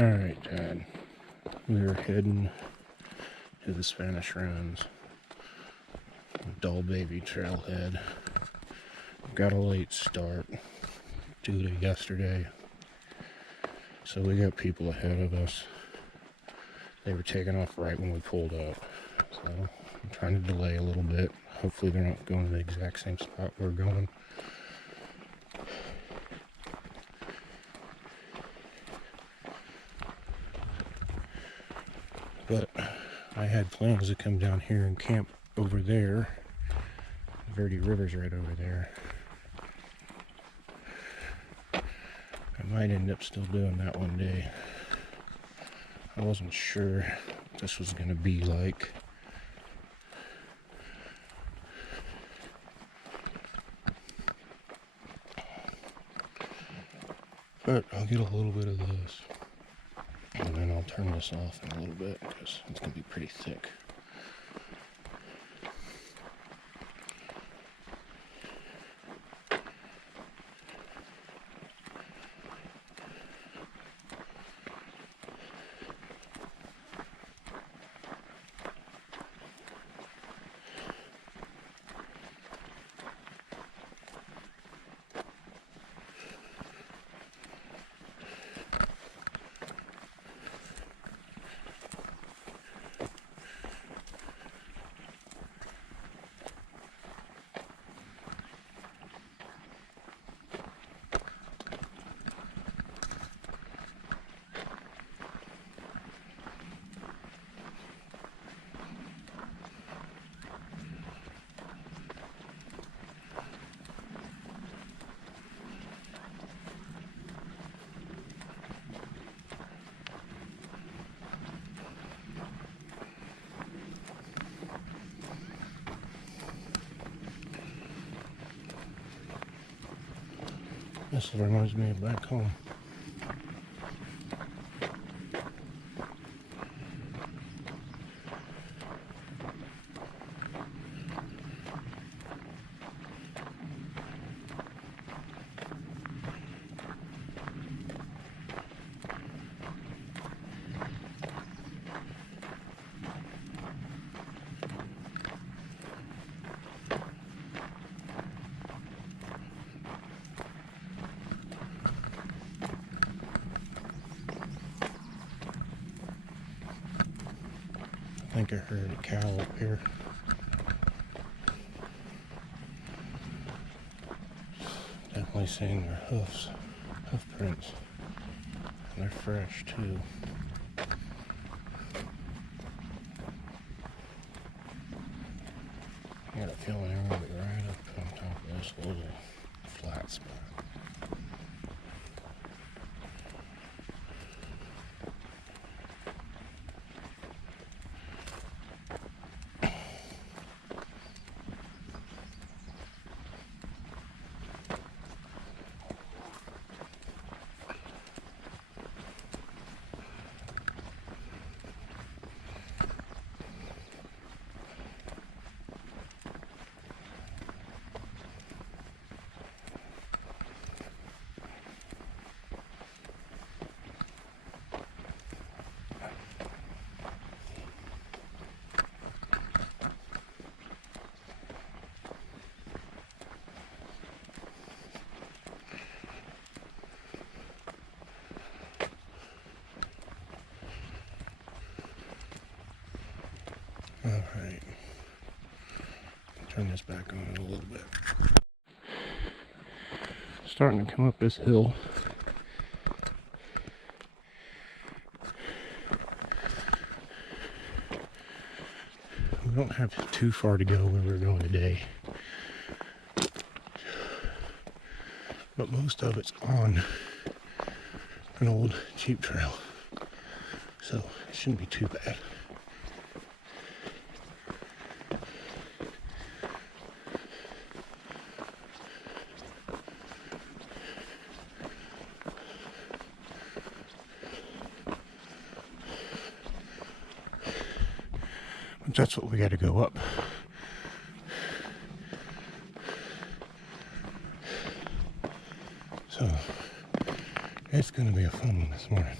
Alright, Dad. We are heading to the Spanish Ruins. Dull Baby Trailhead. Got a late start due to yesterday. So we got people ahead of us. They were taking off right when we pulled up. So I'm trying to delay a little bit. Hopefully they're not going to the exact same spot we're going. But I had plans to come down here and camp over there. Verde River's right over there. I might end up still doing that one day. I wasn't sure what this was going to be like. But I'll get a little bit of this. And then I'll turn this off in a little bit because it's going to be pretty thick. This reminds me of back home. I think I heard a cow up here. Definitely seeing their hoof prints. And they're fresh too. I got a feeling they're going to be right up on top of this little flat spot. Alright, turn this back on a little bit. Starting to come up this hill. We don't have too far to go where we're going today. But most of it's on an old jeep trail. So it shouldn't be too bad. But that's what we got to go up. So it's going to be a fun one this morning.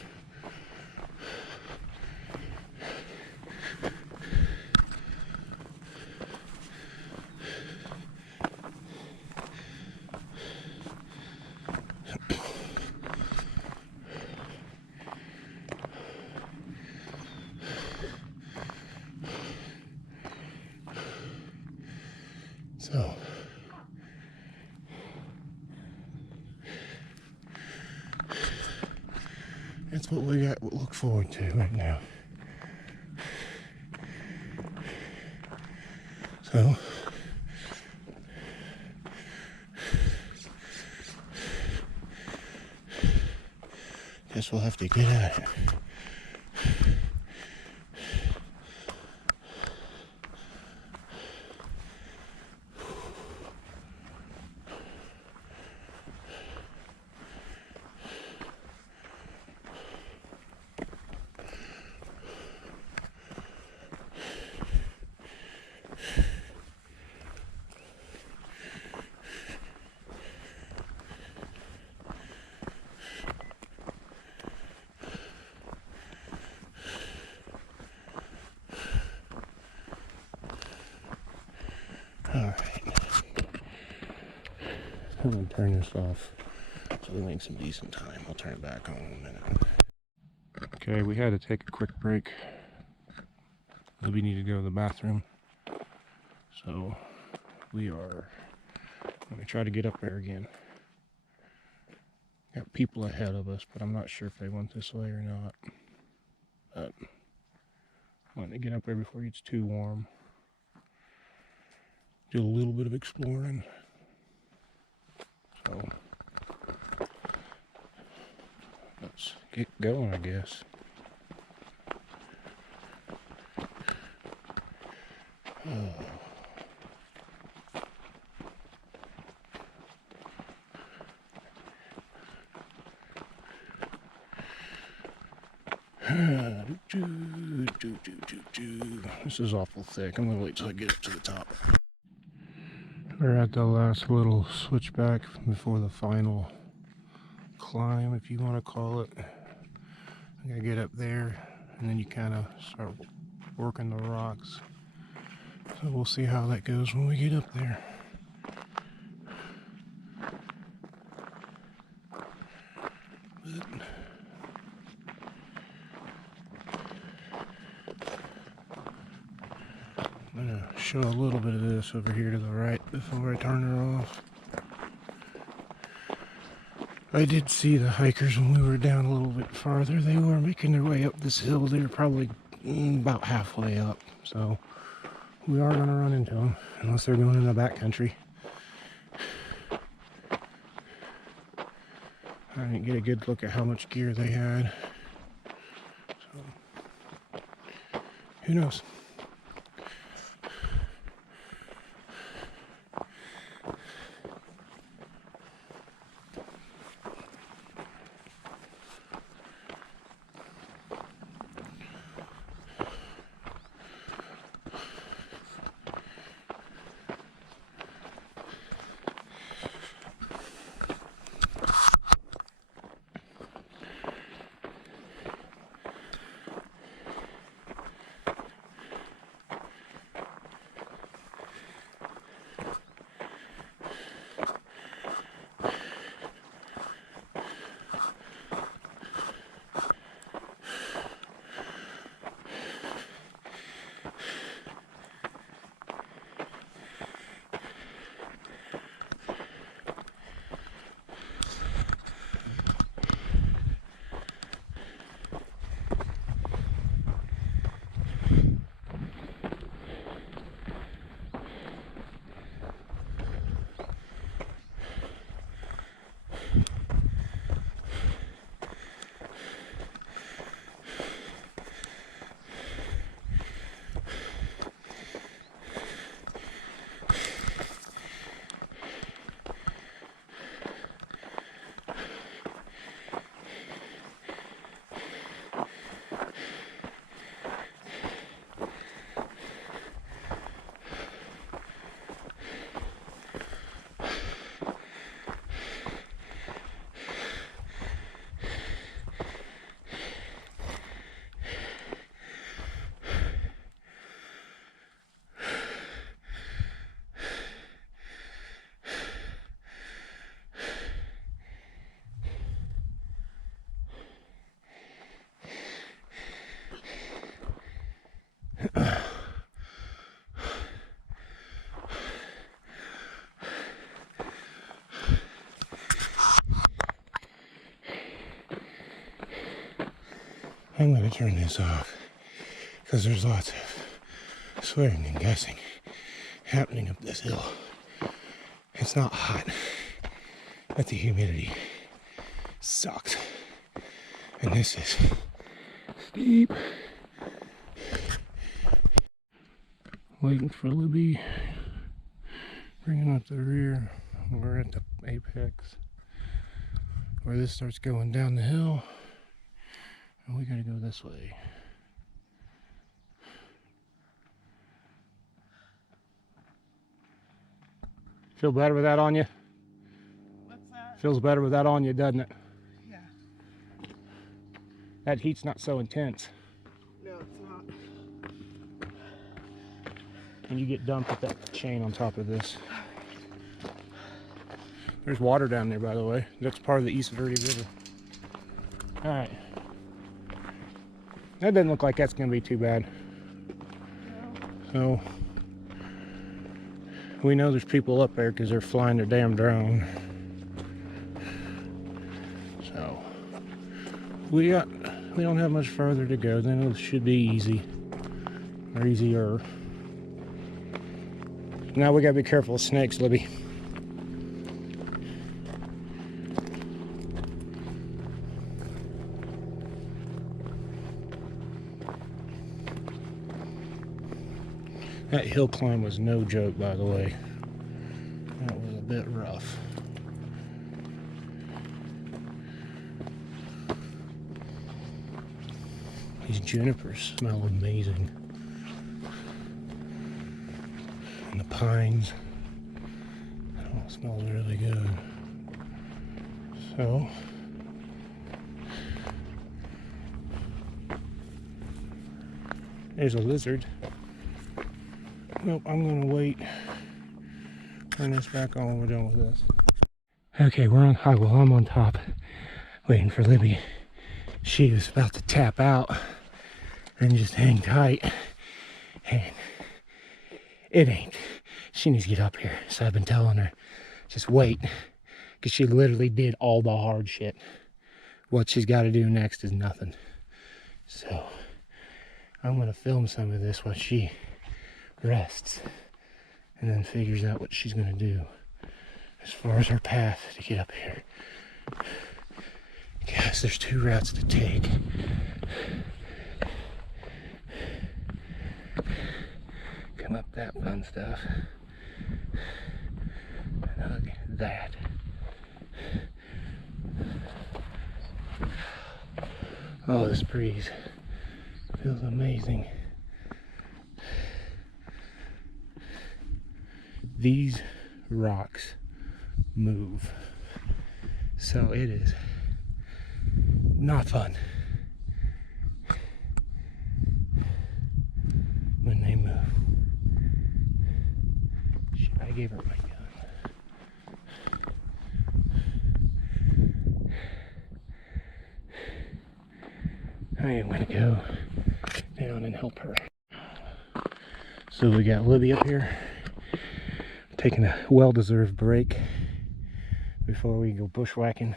That's what we got to look forward to right now. So, guess we'll have to get at it. Alright. I'm going to turn this off so we make some decent time. I'll turn it back on in a minute. Okay, we had to take a quick break. We need to go to the bathroom. So we are going to try to get up there again. Got people ahead of us, but I'm not sure if they went this way or not. But I want to get up there before it gets too warm. Do a little bit of exploring. So let's get going, I guess. This is awful thick. I'm gonna wait till I get up to the top. We're at the last little switchback before the final climb, if you want to call it. I gotta get up there, and then you kind of start working the rocks. So we'll see how that goes when we get up there. But I'm gonna show a little bit of this over here to the right before I turn her off. I did see the hikers when we were down a little bit farther. They were making their way up this hill. They were probably about halfway up. So we are gonna run into them unless they're going in the back country. I didn't get a good look at how much gear they had. So who knows? I'm going to turn this off because there's lots of swearing and cussing happening up this hill. It's not hot, but the humidity sucks. And this is steep. Waiting for Libby, bringing up the rear. We're at the apex where this starts going down the hill, and we gotta go this way. Feel better with that on you? What's that? Feels better with that on you, doesn't it? Yeah. That heat's not so intense. No, it's not. And you get dumped with that chain on top of this. There's water down there, by the way. That's part of the East Verde River. Alright. That doesn't look like that's going to be too bad. No. So, we know there's people up there because they're flying their damn drone. So, we don't have much further to go. Then it should be easy. Or easier. Now we gotta be careful of snakes, Libby. That hill climb was no joke, by the way. That was a bit rough. These junipers smell amazing. And the pines. Oh, it smells really good. So, there's a lizard. Nope, I'm gonna wait. Turn this back on when we're done with this. Okay, we're on high. Well, I'm on top, waiting for Libby. She was about to tap out and just hang tight. And it ain't. She needs to get up here. So I've been telling her, just wait. Because she literally did all the hard shit. What she's got to do next is nothing. So I'm gonna film some of this while she rests and then figures out what she's gonna do as far as her path to get up here. Guys, there's two routes to take. Come up that fun stuff and hug that. Oh, this breeze feels amazing. These rocks move, so it is not fun when they move. Shit, I gave her my gun. I am gonna go down and help her. So we got Libby up here, taking a well-deserved break before we go bushwhacking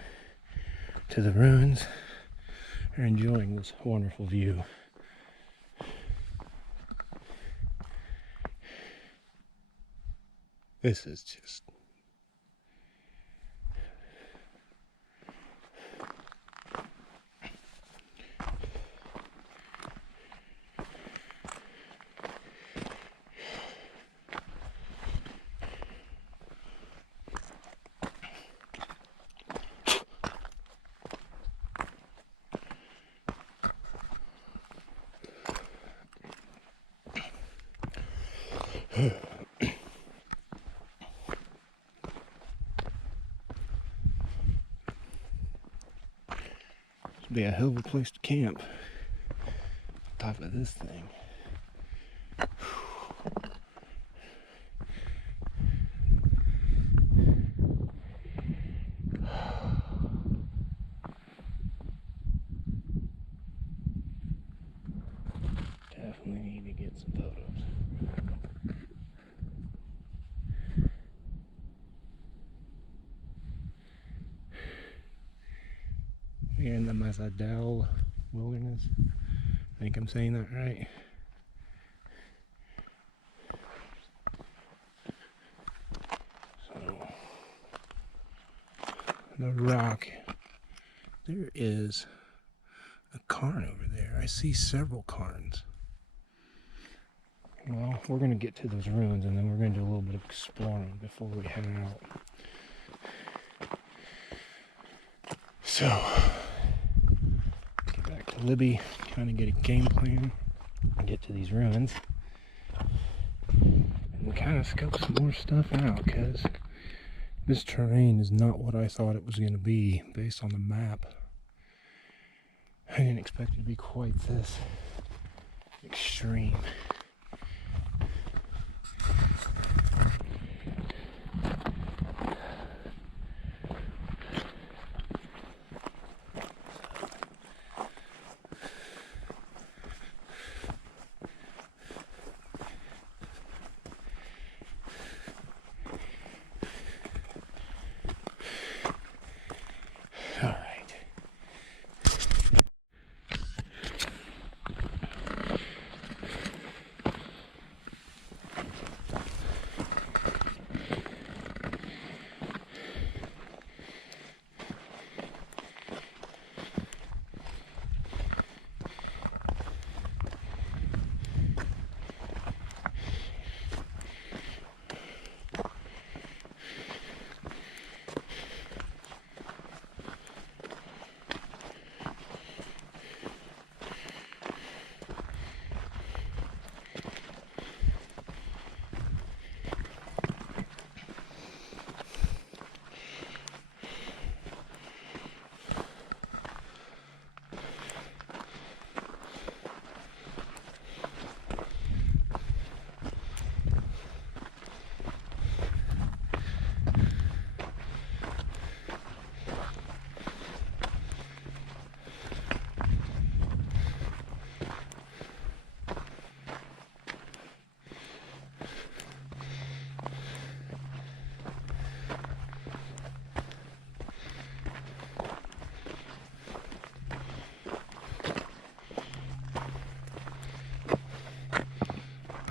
to the ruins. We're enjoying this wonderful view. This is just be a hell of a place to camp on top of this thing. Definitely need to get some photos. We're in the Mazatzal wilderness. I think I'm saying that right. So, the rock, there is a cairn over there. I see several cairns. Well, we're going to get to those ruins and then we're going to do a little bit of exploring before we head out. So, get back to Libby, kind of get a game plan, and get to these ruins, and kind of scope some more stuff out, because this terrain is not what I thought it was going to be based on the map. I didn't expect it to be quite this extreme.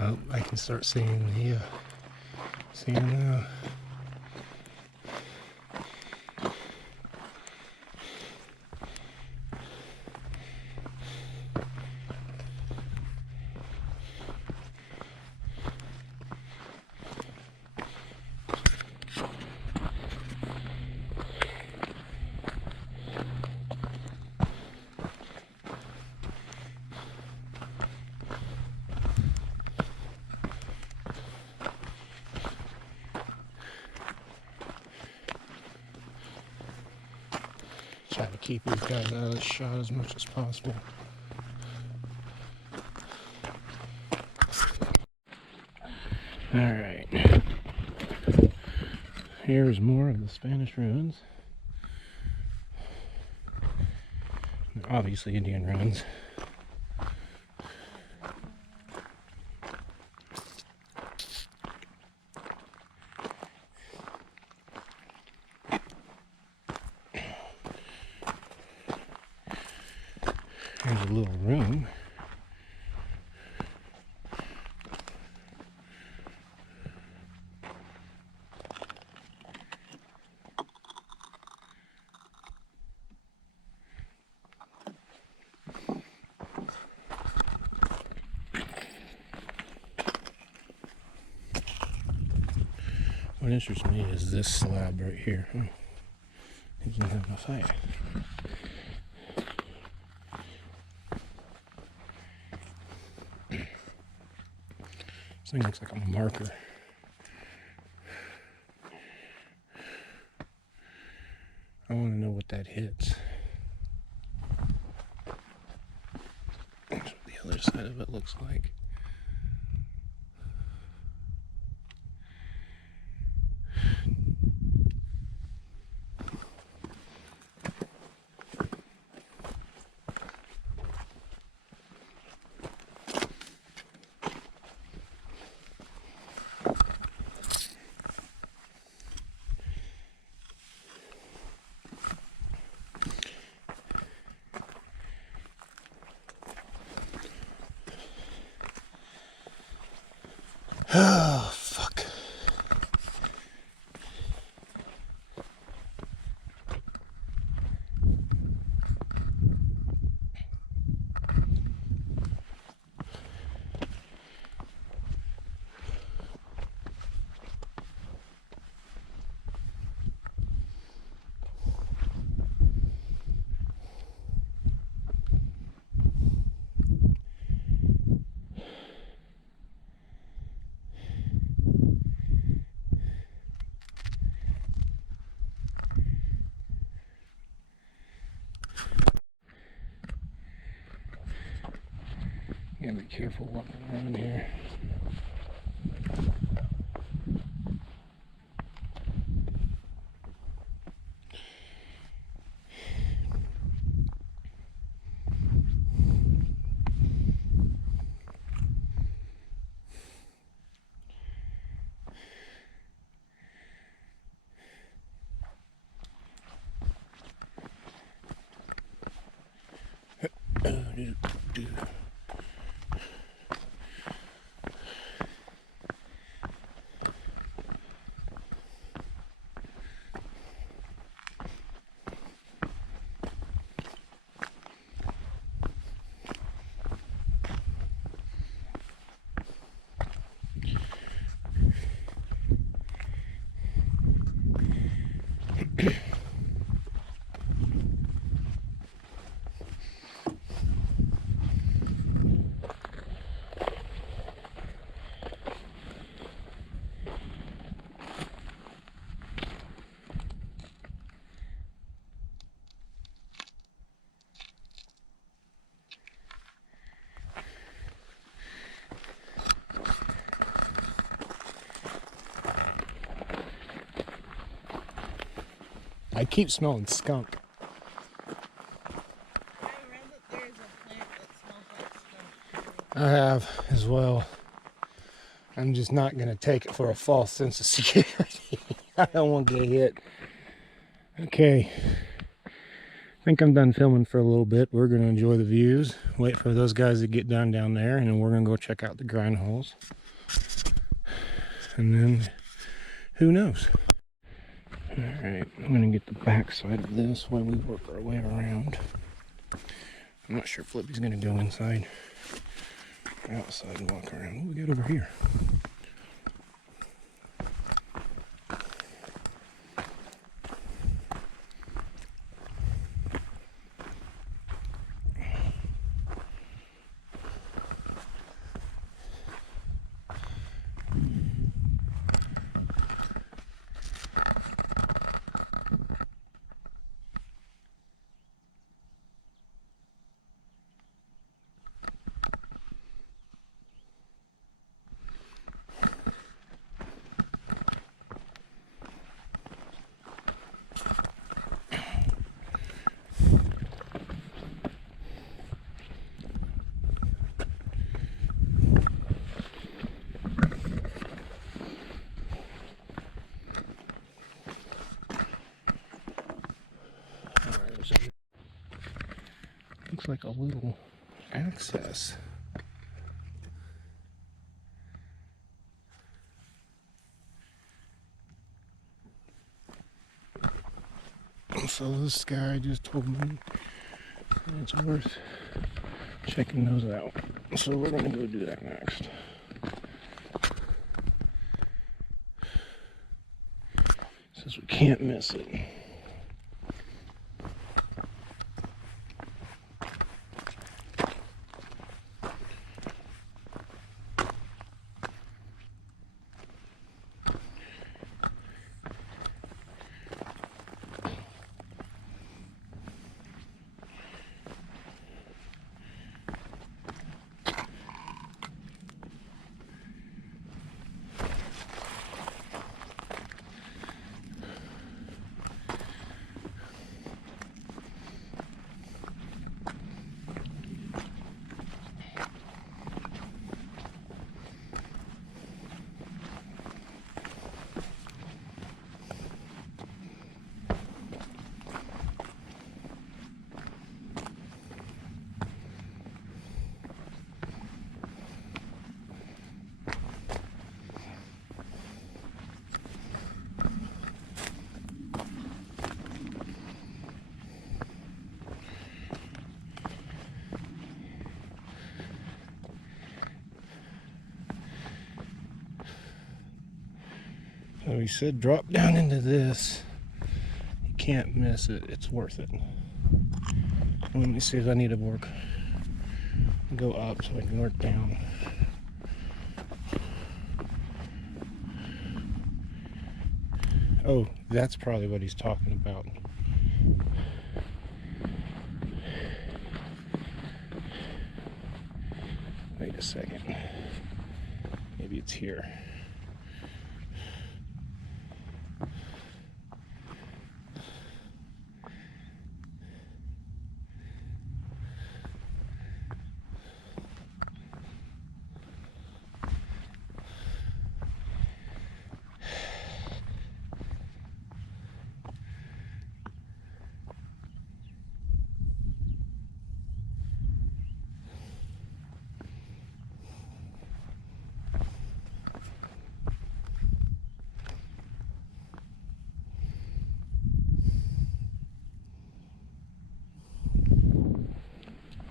Oh, I can start seeing the try to keep these guys out of the shot as much as possible. Alright. Here's more of the Spanish ruins. They're obviously Indian ruins. Here's a little room. What interests me is this slab right here. Oh, he doesn't have enough height. This thing looks like a marker. I want to know what that hits. That's what the other side of it looks like. Oh, fuck. Gotta be careful walking around here. I keep smelling skunk. I read that there's a plant that smells like skunk. I have as well. I'm just not gonna take it for a false sense of security. I don't want to get hit. Okay. I think I'm done filming for a little bit. We're gonna enjoy the views. Wait for those guys to get down there, and then we're gonna go check out the grind holes. And then, who knows? Alright, I'm gonna get the back side of this while we work our way around. I'm not sure if Flippy's gonna go inside or outside and walk around. What do we got over here? Looks like a little access. So this guy just told me it's worth checking those out. So we're gonna go do that next. Says we can't miss it. So he said drop down into this. You can't miss it. It's worth it. Let me see if I need to go up so I can work down. Oh, that's probably what he's talking about. Wait a second. Maybe it's here.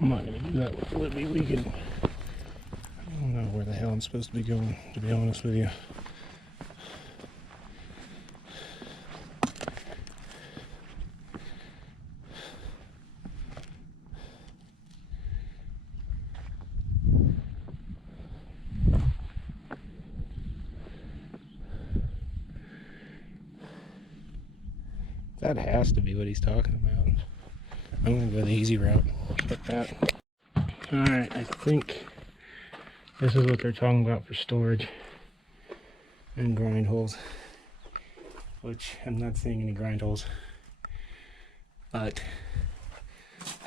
I'm not going to do that with Libby. I don't know where the hell I'm supposed to be going, to be honest with you. That has to be what he's talking about. I'm going to go the easy route. Put that. Alright, I think this is what they're talking about for storage and grind holes. Which I'm not seeing any grind holes. But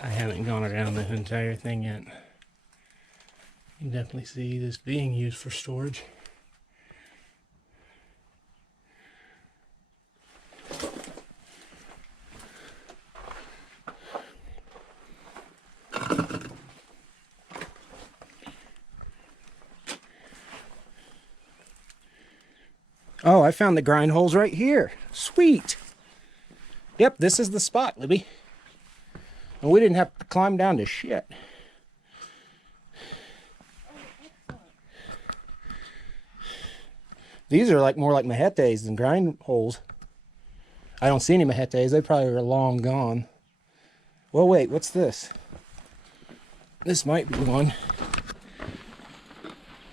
I haven't gone around the entire thing yet. You can definitely see this being used for storage. Oh, I found the grind holes right here. Sweet. Yep, this is the spot, Libby. And we didn't have to climb down to shit. These are like more like machetes than grind holes. I don't see any machetes. They probably are long gone. Well, wait, what's this? This might be one.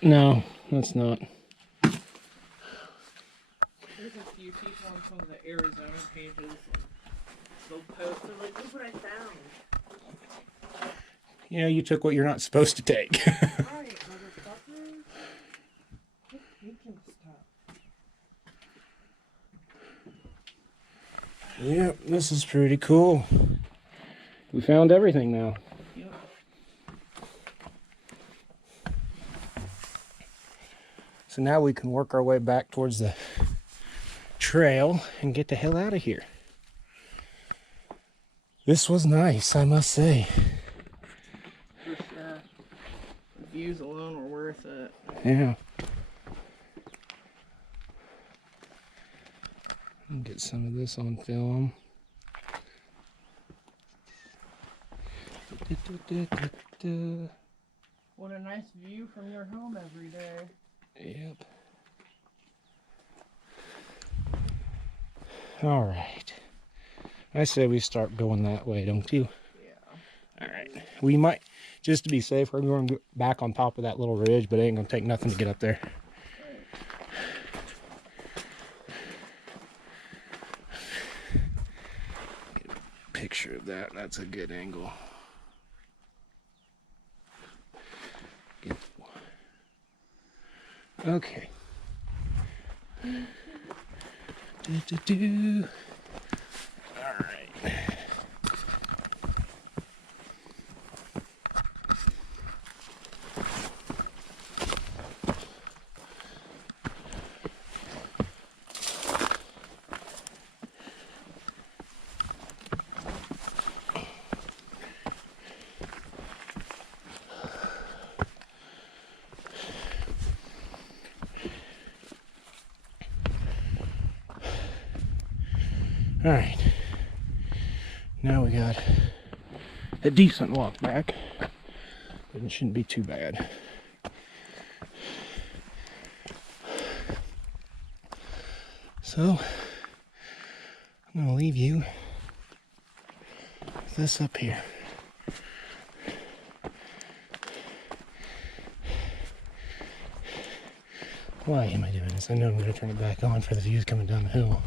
No, that's not. There's a few people on some of the Arizona pages. They'll post. They're like, look what I found. Yeah, you took what you're not supposed to take. Alright, motherfuckers. Quit taking stuff. Yep, this is pretty cool. We found everything now. Yep. So now we can work our way back towards the trail and get the hell out of here. This was nice, I must say. For sure. The views alone were worth it. Yeah. Get some of this on film. What a nice view from your home every day. Yep. All right. I say we start going that way, don't you? Yeah. All right. We might, just to be safe, we're going back on top of that little ridge, but it ain't going to take nothing to get up there. Get a picture of that. That's a good angle. Okay. All right. All right, now we got a decent walk back, but it shouldn't be too bad. So I'm gonna leave you with this up here. Why am I doing this? I know I'm gonna turn it back on for the views coming down the hill.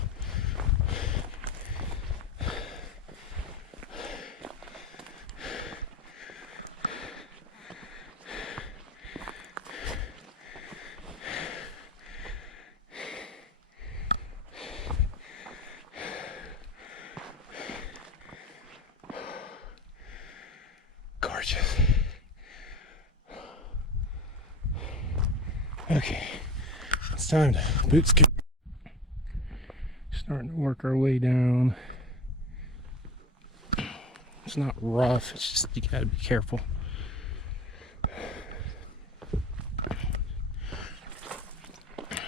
Gorgeous. Okay, it's time to boot scoot. Starting to work our way down. It's not rough, it's just you gotta be careful.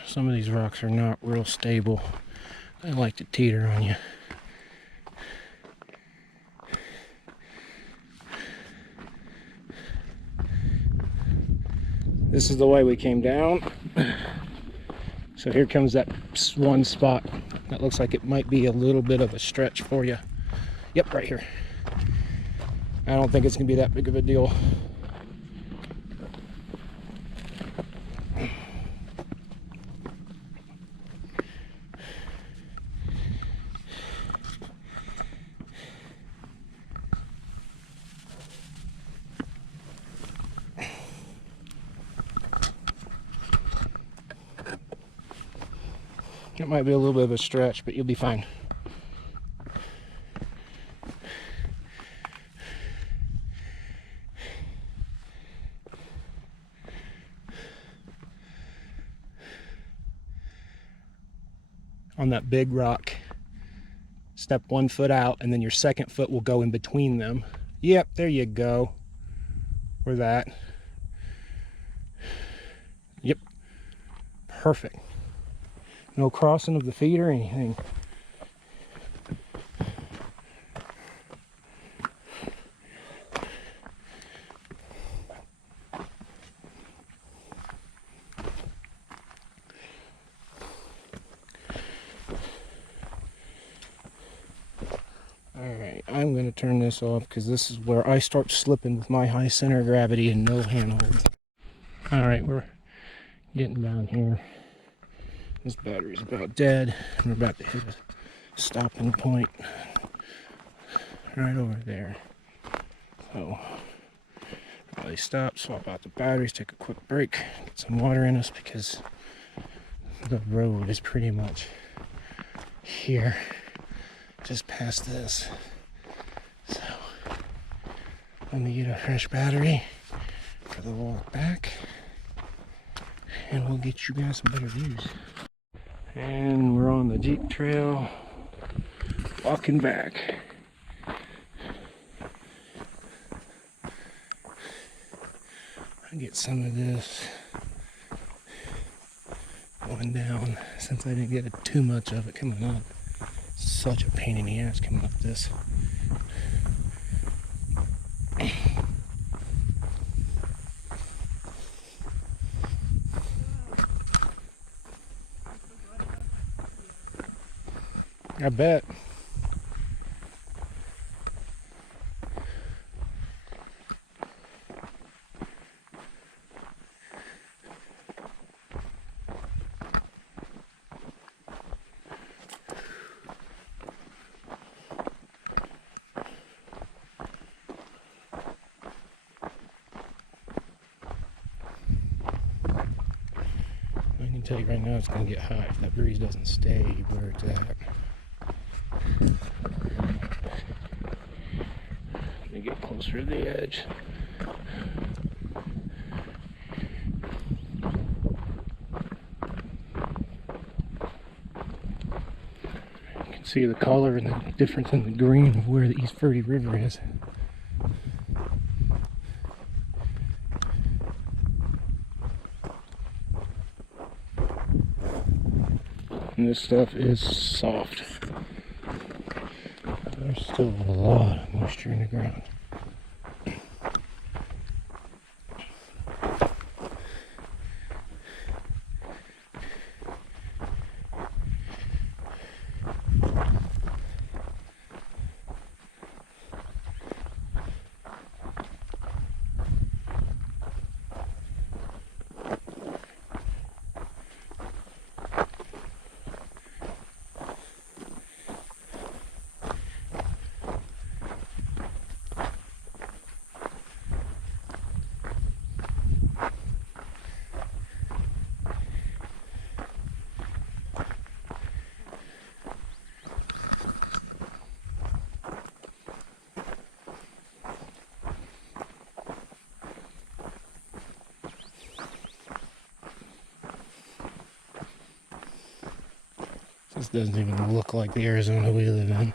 Some of these rocks are not real stable. They like to teeter on you. This is the way we came down. So here comes that one spot that looks like it might be a little bit of a stretch for you. Yep, right here. I don't think it's gonna be that big of a deal. It might be a little bit of a stretch, but you'll be fine. On that big rock, step 1 foot out, and then your second foot will go in between them. Yep, there you go. Or that. Yep. Perfect. No crossing of the feet or anything. Alright, I'm going to turn this off because this is where I start slipping with my high center of gravity and no handholds. Alright, we're getting down here. This battery's about dead, and we're about to hit a stopping point right over there. So, probably stop, swap out the batteries, take a quick break, get some water in us because the road is pretty much here, just past this. So, let me get a fresh battery for the walk back, and we'll get you guys some better views. And we're on the Jeep trail, walking back. I get some of this going down since I didn't get too much of it coming up. Such a pain in the ass coming up this. I bet. I can tell you right now it's going to get hot if that breeze doesn't stay where it's at. Let me get closer to the edge. You can see the color and the difference in the green of where the East Verde River is. And this stuff is soft. There's still a lot of moisture in the ground. This doesn't even look like the Arizona we live in.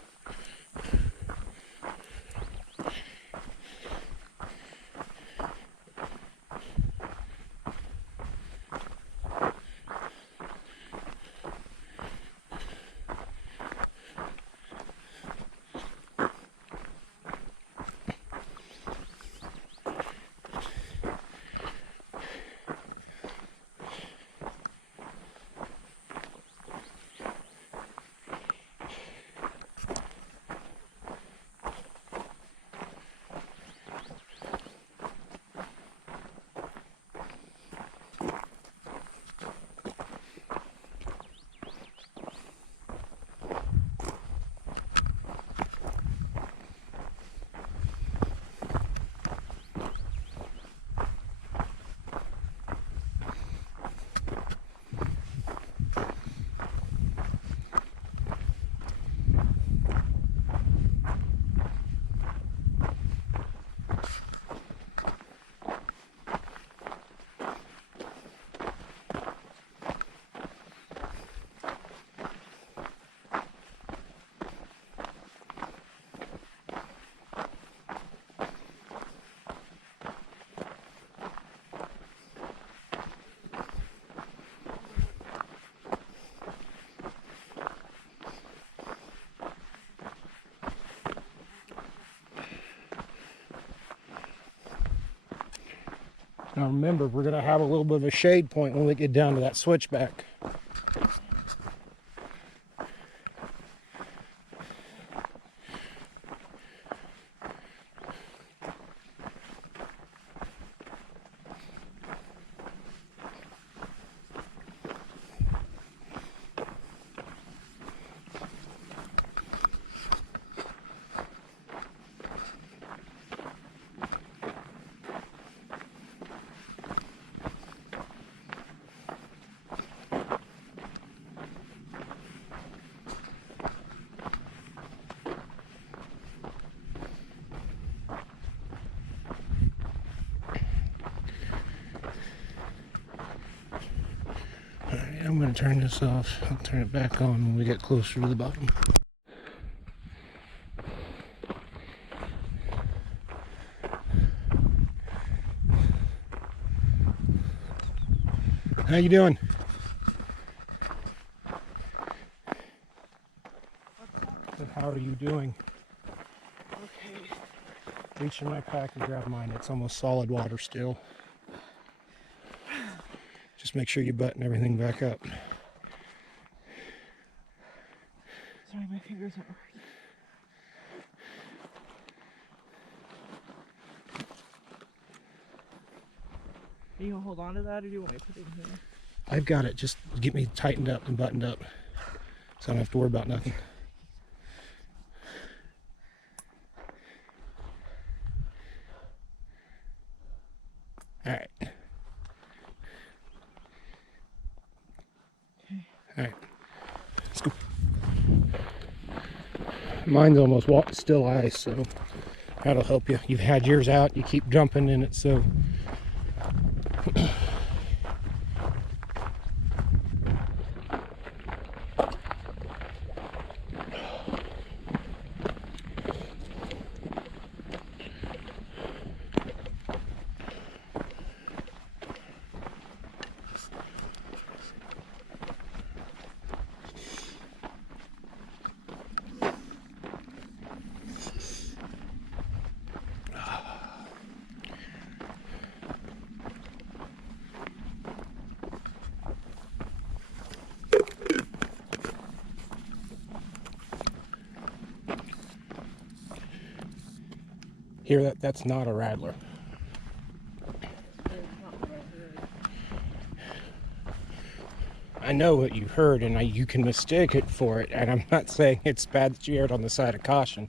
Now remember, we're going to have a little bit of a shade point when we get down to that switchback. I'm going to turn this off. I'll turn it back on when we get closer to the bottom. How you doing? How are you doing? Okay. Reach in my pack and grab mine. It's almost solid water still. Just make sure you button everything back up. Sorry, my fingers aren't working. Are you gonna hold on to that, or do you want me to put it in here? I've got it. Just get me tightened up and buttoned up so I don't have to worry about nothing. All right. Okay. All right. Let's go. Mine's almost still ice, so that'll help you. You've had yours out. You keep jumping in it, so... Hear that? That's not a rattler. I know what you heard, and you can mistake it for it, and I'm not saying it's bad that you erred on the side of caution.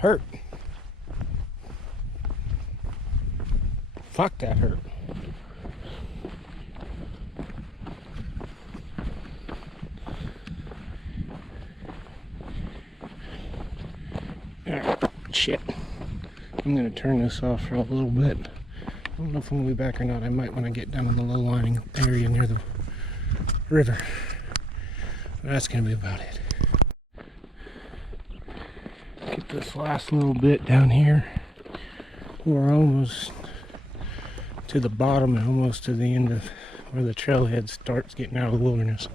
hurt. Fuck, that hurt. Shit. I'm gonna turn this off for a little bit. I don't know if I'm gonna be back or not. I might when I get down in the low lying area near the river. But that's gonna be about it. Get this last little bit down here. We're almost to the bottom and almost to the end of where the trailhead starts getting out of the wilderness.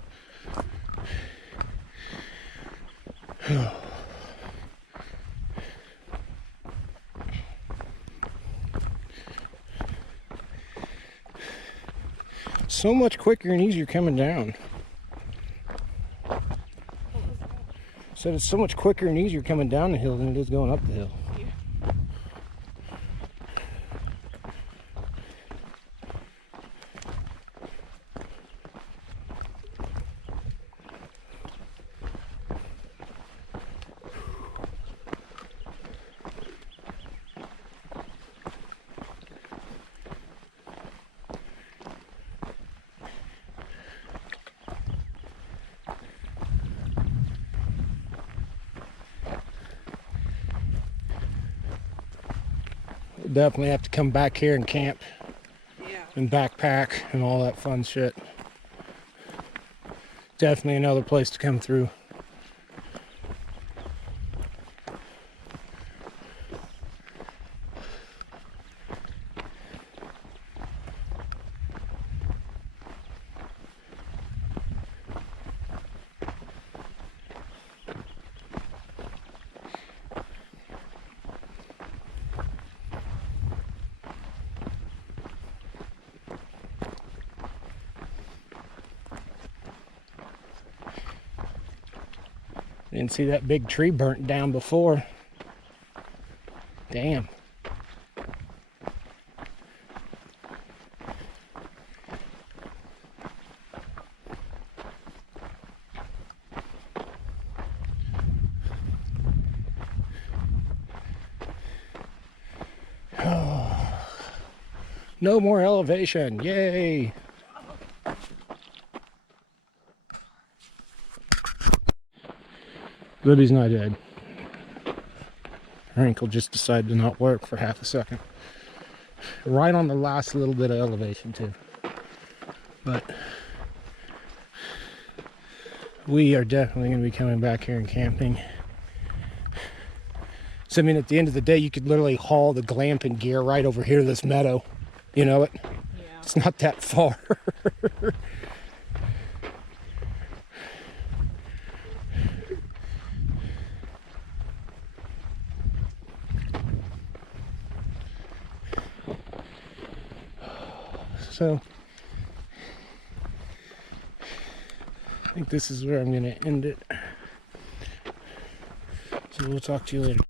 So much quicker and easier coming down. Said it's so much quicker and easier coming down the hill than it is going up the hill. We'll definitely have to come back here and camp. Yeah. And backpack and all that fun shit. Definitely another place to come through. Didn't see that big tree burnt down before. Damn. No more elevation. Yay. Libby's not dead. Her ankle just decided to not work for half a second. Right on the last little bit of elevation too. But we are definitely going to be coming back here and camping. So I mean, at the end of the day, you could literally haul the glamping gear right over here to this meadow. You know it? Yeah. It's not that far. So I think this is where I'm going to end it. So we'll talk to you later.